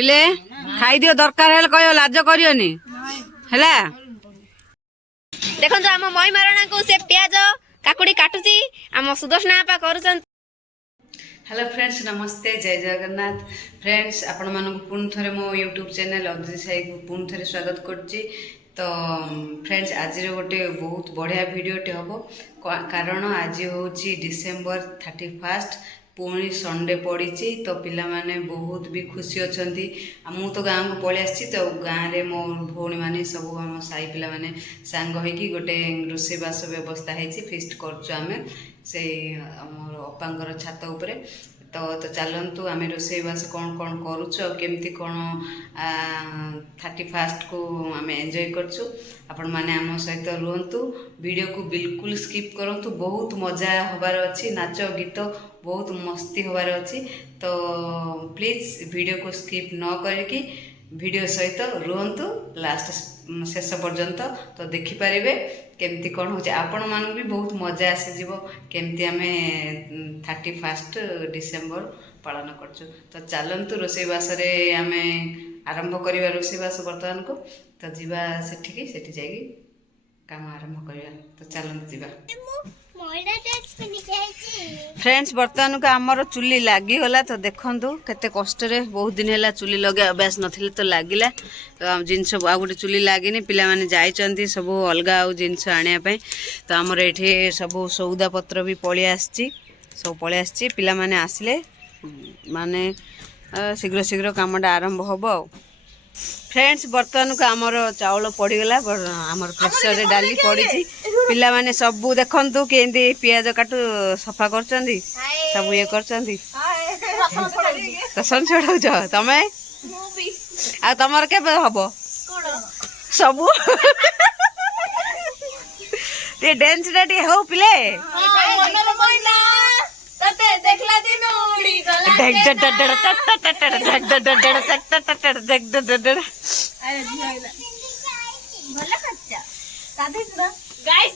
पिले खाई दियो दरकार हेले कहियो लाज करियोनी हैला। देखो आम मई मारणा को से प्याज काकुड़ी काटुची आम सुदर्शना आपा करूछन। हेलो फ्रेंड्स नमस्ते जय जगन्नाथ फ्रेंड्स आपण मानक पुणी थे मो यूट्यूब चैनल अदिति साई को पुणी थे स्वागत करछि। तो फ्रेंड्स आज गोटे बहुत बढ़िया वीडियोटे हम कारण आज हूँ डिसेम्बर 31 पुणी संडे पड़ी तो पिला माने बहुत भी खुशी अच्छा। मु तो गाँव को पलि आसी तो गाँव में मो भौणी मैंने सब आम साई पिला माने सांग होइकी गोटे रोषेईबास व्यवस्था है फिस्ट करें से आम अपांकर छात उपरे। तो चलतु आम रोषेईबास कौन कौन करुच केमती कौन 31 को आम एंजॉय करछु। आपण माने आम सहित रुहतु वीडियो को बिल्कुल स्किप करंतु बहुत मजा होबार अच्छी नाच गीत बहुत मस्ती होबार अच्छी। तो प्लीज वीडियो को स्किप न करके वीडियो सहित रुहतु लास्ट शेष पर्यंत तो देखिपारे केमती कौन हो आपण मानक भी बहुत मजा आसीजिवो केमती आमे 31 डिसेम्बर पालन करछु। तो चलतु रोषेईबास आमे आरंभ करवा रोषेईबास बर्तमान को तो जीवा सेठी जाइए काम आरंभ करवा। तो चलतु जीवा फ्रेंड्स बर्तमान को आमर चुली लगिगला। तो देखु केते कष्ट बहुत दिन है चुली लगे अभ्यास नथिले तो लगिला। तो जिनस आ गोटे चुली लगिनी पिला माने जाइचंती सब अलग आउ जिनस आने। तो आमर ये सब सौदा पत्र भी पलि आसी सब पलि आसी पिला माने आसिले माने शीघ्र शीघ्र कामटा आरंभ हम आ। फ्रेंड्स बर्तमान को आमर चाउल पड़गला आमर प्रेसर रे डाली पड़ी पिला माने सब देखंतु केंदी पियाज काटू सफा करचंदी सब ये करचंदी रसन छड़ाउछ तमे आ तमर के हबो सब ते डांस रेडी हो पिले मनर महिना तते देखला दिन उड़ी गला डग डग डग डग डग डग अरे झियाइला भला कच्चा साधे ना गाइस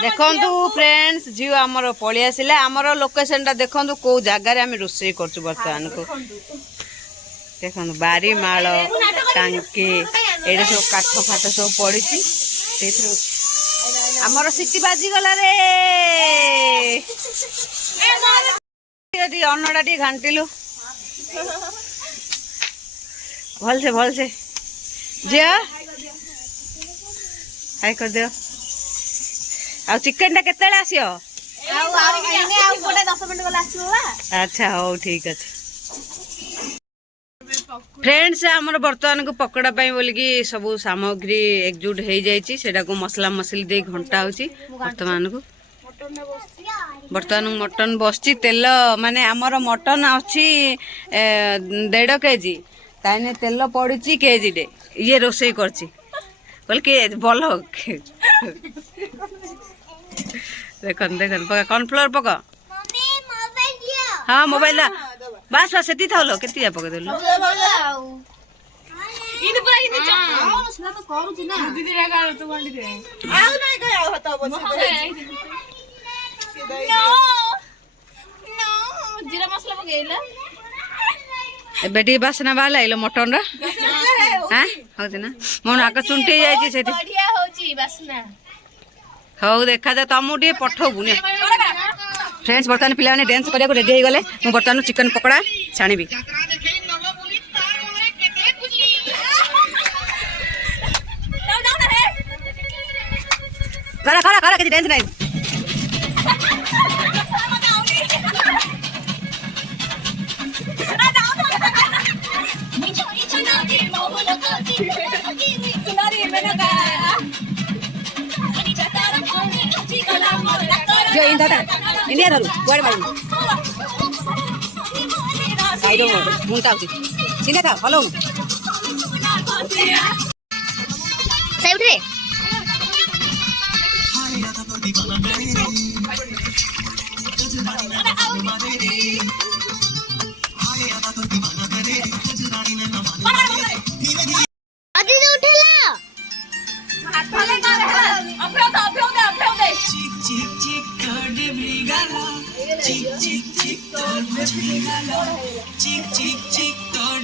देखंतु फ्रेंड्स जियो हमर पळि आसिला हमर लोकेशन ता देखंतु को जागा रे हम रोसई करछु बर्तमान को देखंतु बारी माळ टांकी एडे सब काठ फाट सब पड़ी छी तेथरो हमर सिटी बाजी गला रे ए अन्नटा टी घांटिलु भल से जे हाय कर दियो आ चिकन टा केतेला आसियो आ गोटे 10 मिनिट गला आसियो बा। अच्छा हो ठीक अछि फ्रेंड्स हमर बर्तमान को पकड़ा पाई बोल कि सब सामग्री एकजुट हो जाइए सेटा को मसला मसली दे घंटा होची बर्तमान को मटन बसची तेल माने हमर मटन अच्छी 1.5 केजी ताने तेल पड़ी केजी डे ये रोषे करची बोल के बोल देखन पका कॉर्नफ्लोर पका हाँ मोबाइल बस बस सेती थालो केती जा पका देलो इन पूरा इन चाउ सुना तो करू ना दीदी रे गाल तो गंडी दे आउ नहीं गया होता बस नो जीरा मसाला पकेला ए बेटी बासना वाला इलो मटन रा हां होती ना मोन आका चुंटी जाई छी सेती बढ़िया होची बासना हो देखा जा तमु डी पठबु ने फ्रेंड्स बर्तमान पिला ने डांस करिया को रेडी हो गले मु बर्तमान चिकन पकोड़ा छाणीबी करा करा करा के डांस नहीं जो इन दादा इंडिया धरु गोड़ मारू साइड में मुंटा उठी सीधा था हेलो सही उठ रे अभी तो उठला अफले कर अफले दे चिक चिक कर दे बिगाला चिक चिक चिक तोर बुझ बिगाला चिक चिक चिक तोर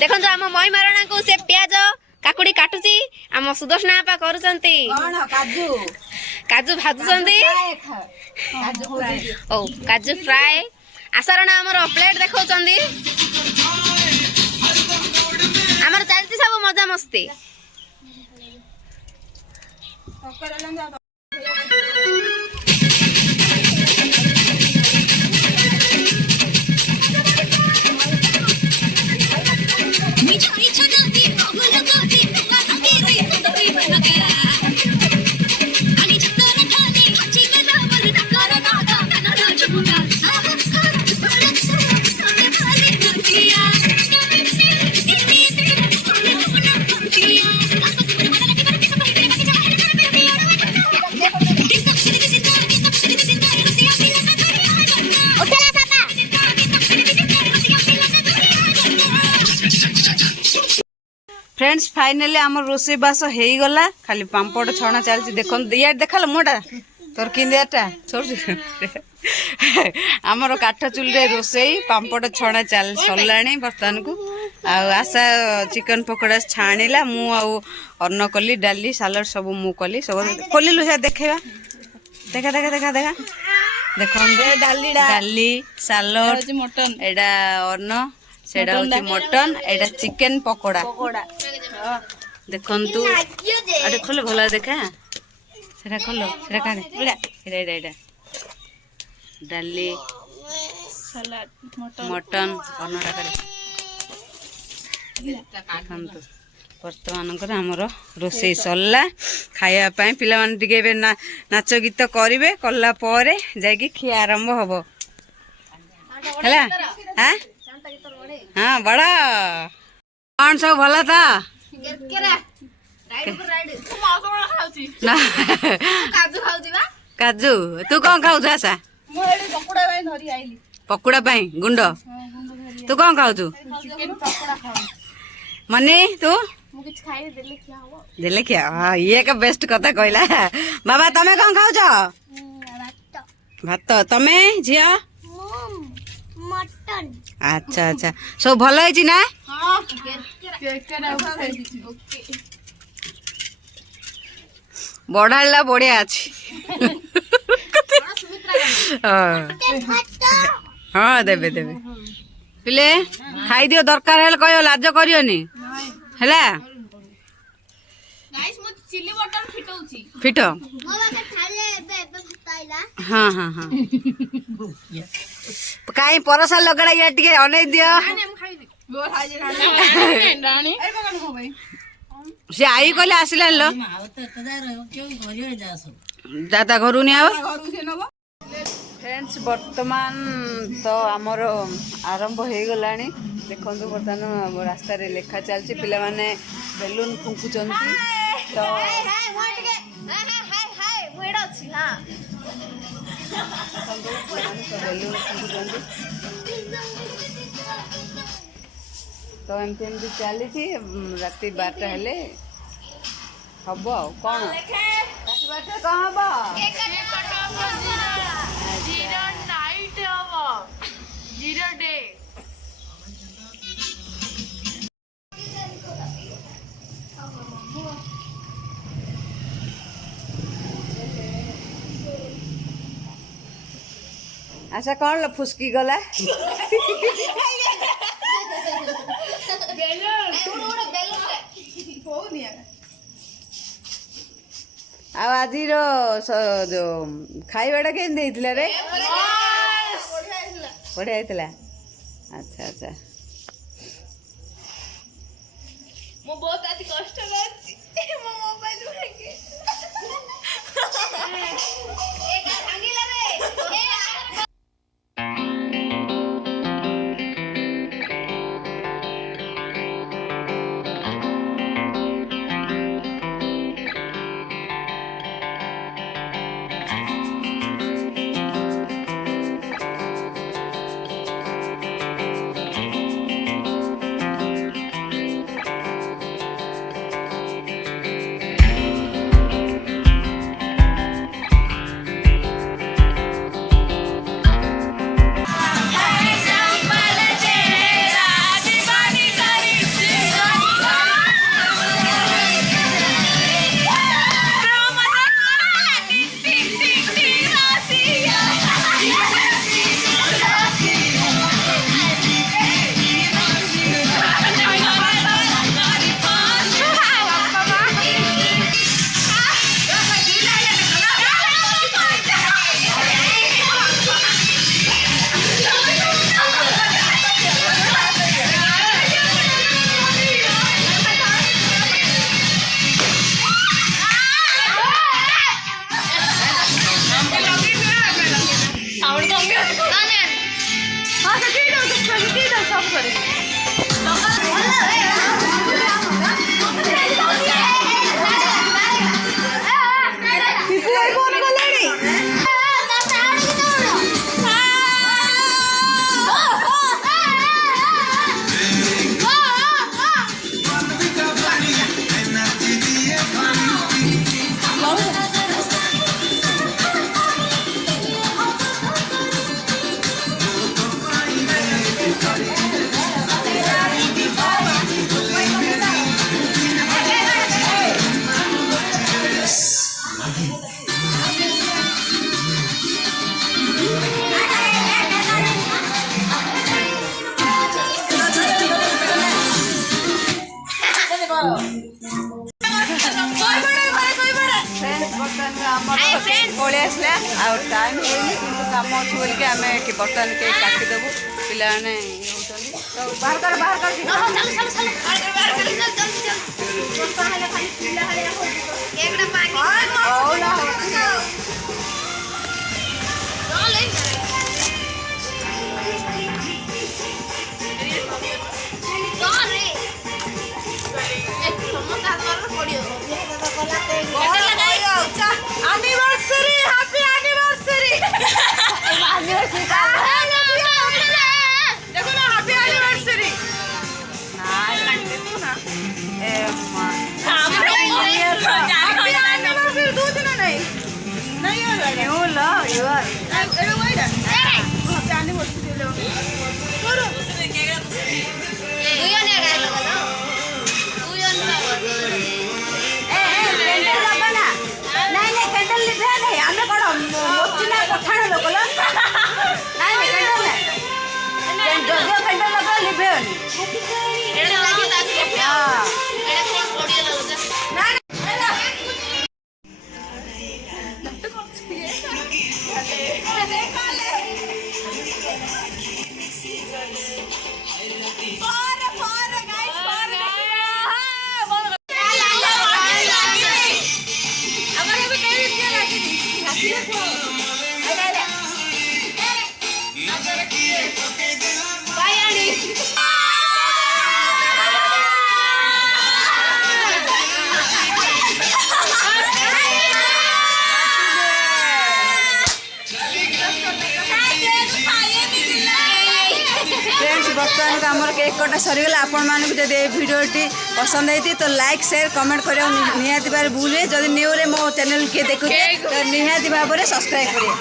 ଦେଖନ୍ତୁ ଆମ ମଇ ମାରଣାକୁ ସେ ପିଆଜ କାକୁଡି କାଟୁଛି ଆମ ସୁଦର୍ଶନ ଆପା କରୁଛନ୍ତି କାଜୁ ଭାଜୁଛନ୍ତି ଓ କାଜୁ ଫ୍ରାଏ ଆଶାରଣ ଆମର ପ୍ଲେଟ ଦେଖାଉଛନ୍ତି ଆମର ଚାଲିଛି ସବୁ ମଜା ମସ୍ତି Ani फाइनाली आम रोसे बास हो गला खाली पांपड़ छणा चलती देख इे देखाल मोटा तोर किंदियाटा छोड़ आमर काठ चुल्ले रोसई पांपड़ छणा चल सरला बर्तमान को आशा चिकन पकोड़ा छाणिला मु अन्न कली डाली सालड सब मु कली सब खोलू से देखा देखा देखा देखा देखा देख डाली सालड मटन एडा अन्न सेडा होची मटन एडा चिकन पकोड़ा देखंतु अरे खोल भला देखा सेडा खोलो सेडा काने एडा एडा एडा डाली सलाड मटन अनरा करे देखंतु बर्तमान आमर रोसई सरला खाया पिला माने टिके नाच गीत करेंगे कला जाकि खिया आरंभ हम है हाँ बड़ा कौन सब भला था काजू तू कौन खाऊ आशा पकोड़ा गुंड तू कौन खाऊ मनी तू देले क्या हाँ ये का बेस्ट कथा कहला बाबा तमे कौन खाऊ भात तमे झिया मटन अच्छा अच्छा सब भल है ना बढ़ा बढ़िया अच्छी हाँ देवे देवे पिले खाई दियो दरकार है कह लाज करनी है फिट हाँ हाँ हाँ कहीं परसा लगड़ा या टे अनै दियो से आई कहले आसला लो दादा घर नहीं आव फ्रेंड्स वर्तमान तो आमर आरंभ हो गला देखो बर्तमान रास्ता लेखा चलती पिला माने बेलून फुंकुचंती तो बेलून फुंकुचंती तो एमती एमती चली राति 12टा हेले हम कौन राति 12टा कौन हम अच्छा कौन लो फुसकी गला आज जो खाइबाटा के रे बढ़िया अच्छा अच्छा मो बहुत आदि कष्ट करछि मो मोबाइल भागे एक भांगिला रे Hi, friends. ପଳେଇ ଆସିଲା ଆଉ ଟାଇମ୍ ହେଇନି କିନ୍ତୁ କାମ ଅଛି ବୋଲିକି ଆମେ ବର୍ତ୍ତମାନ କେକ୍ କାଟିଦେବୁ ପିଲାମାନେ ହେଉଛନ୍ତି ତ ବାହାର କର ହଉ ନା anniversary happy anniversary देखो ना happy anniversary ना देखो ना ए मां happy anniversary दो दिन नहीं नहीं you love you are A wait happy anniversary लो करो ବର୍ତ୍ତମାନ ଆମର କେକ୍ କଟା ସରିଗଲା ଆପଣମାନଙ୍କୁ ଯଦି ଏ ଭିଡ଼ିଓଟି ପସନ୍ଦ ହେଇଛି ତ ଲାଇକ୍ ସେୟାର କମେଣ୍ଟ କରିବାକୁ ନିହାତି ଭାବରେ ଭୁଲିବେ ଯଦି ନ୍ୟୁରେ ମୋ ଚ୍ୟାନେଲ୍ କିଏ ଦେଖୁଥିବେ ତ ନିହାତି ଭାବରେ ସବସ୍କ୍ରାଇବ୍ କରିବେ।